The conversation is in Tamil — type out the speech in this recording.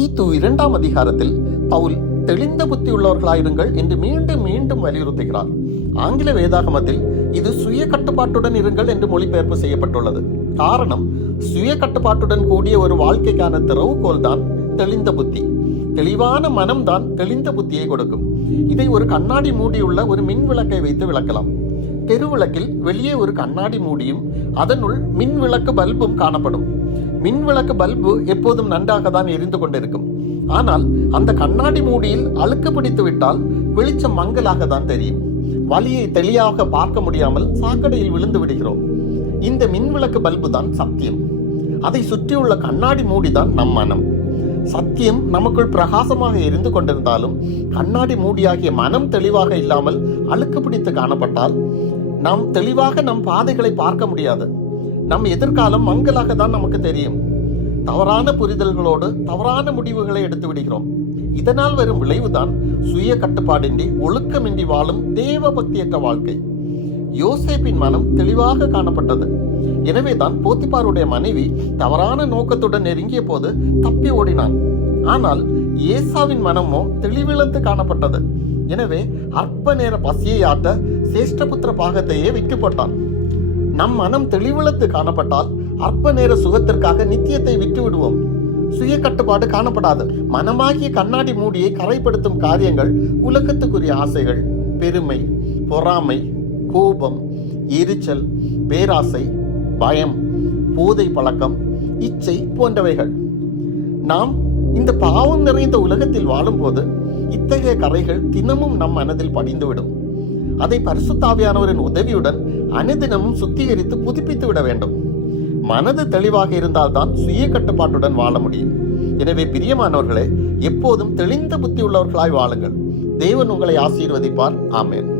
தீத்து இரண்டாம் அதிகாரத்தில் பவுல் தெளிந்த புத்தியுள்ளவர்களாயிருங்கள் என்று மீண்டும் மீண்டும் வலியுறுத்துகிறார். ஆங்கில வேதாகமத்தில் இது சுய கட்டுப்பாட்டுடன் இருங்கள் என்று மொழிபெயர்ப்பு செய்யப்பட்டுள்ளது. காரணம் சுய கட்டுப்பாட்டுடன் கூடிய ஒரு வாழ்க்கைக்கான திறவுகோல் தான் தெளிந்த புத்தி. தெளிவான மனம்தான் தெளிந்த புத்தியை கொடுக்கும். இதை ஒரு கண்ணாடி மூடியுள்ள ஒரு மின் விளக்கை வைத்து விளக்கலாம். தெருவிளக்கில் வெளியே ஒரு கண்ணாடி மூடியும் அதனுள் மின் விளக்கு பல்பும் காணப்படும். மின் விளக்கு பல்பு எப்போதும் நன்றாக தான் எரிந்து கொண்டிருக்கும். ஆனால் அந்த கண்ணாடி மூடியில் அழுக்கு பிடித்து விட்டால் வெளிச்சம் மங்கலாக தான் தெரியும். வழியை தெளிவாக பார்க்க முடியாமல் சாக்கடையில் விழுந்து விடுகிறோம். இந்த மின் விளக்கு பல்பு தான் சத்தியம். அதை சுற்றியுள்ள கண்ணாடி மூடிதான் நம் மனம். சத்தியம் நமக்குள் பிரகாசமாக எரிந்து கொண்டிருந்தாலும் கண்ணாடி மூடியாகிய மனம் தெளிவாக இல்லாமல் அழுக்கு பிடித்து காணப்பட்டால் நாம் தெளிவாக நம் பாதைகளை பார்க்க முடியாது. நம் எதிர்காலம் மங்கலாக தான் நமக்கு தெரியும். தவறான புரிதல்களோடு தவறான முடிவுகளை எடுத்து விடுகிறோம். இதனால் வரும் விளைவுதான் சுய கட்டுப்பாடின்றி ஒழுக்கமின்றி வாழும் தேவ பக்தியற்ற வாழ்க்கை. யோசேப்பின் மனம் தெளிவாக காணப்பட்டது. எனவேதான் போத்திபாருடைய மனைவி தவறான நோக்கத்துடன் நெருங்கிய போது தப்பி ஓடினான். ஆனால் ஏசாவின் மனமோ தெளிவிழந்து காணப்பட்டது. எனவே அற்ப நேர பசியை ஆட்ட சேஷ்டபுத்திர பாகத்தையே விட்டு போட்டான். நம் மனம் தெளிவிழந்து காணப்பட்டால் அற்ப நேர சுகத்திற்காக நித்தியத்தை விட்டு விடுவோம் சுய கட்டுப்பாடு காணப்படாது. மனமாகிய கண்ணாடி மூடியை கரைப்படுத்தும் காரியங்கள் உலகத்துக்குரிய ஆசைகள். பெருமை பொறாமை கோபம் எரிச்சல் பேராசை பயம் போதை பழக்கம் இச்சை போன்றவைகள். நாம் இந்த பாவம் நிறைந்த உலகத்தில் வாழும்போது இத்தகைய கரைகள் தினமும் நம் மனதில் படிந்துவிடும். அதை பரிசுத்தாவியானவரின் உதவியுடன் அனுதினமும் சுத்திகரித்து புதுப்பித்து விட வேண்டும். மனது தெளிவாக இருந்தால்தான் சுய கட்டுப்பாட்டுடன் வாழ முடியும். எனவே பிரியமானவர்களே எப்போதும் தெளிந்த புத்தி உள்ளவர்களாய் வாழுங்கள். தேவன் உங்களை ஆசீர்வதிப்பார். ஆமேன்.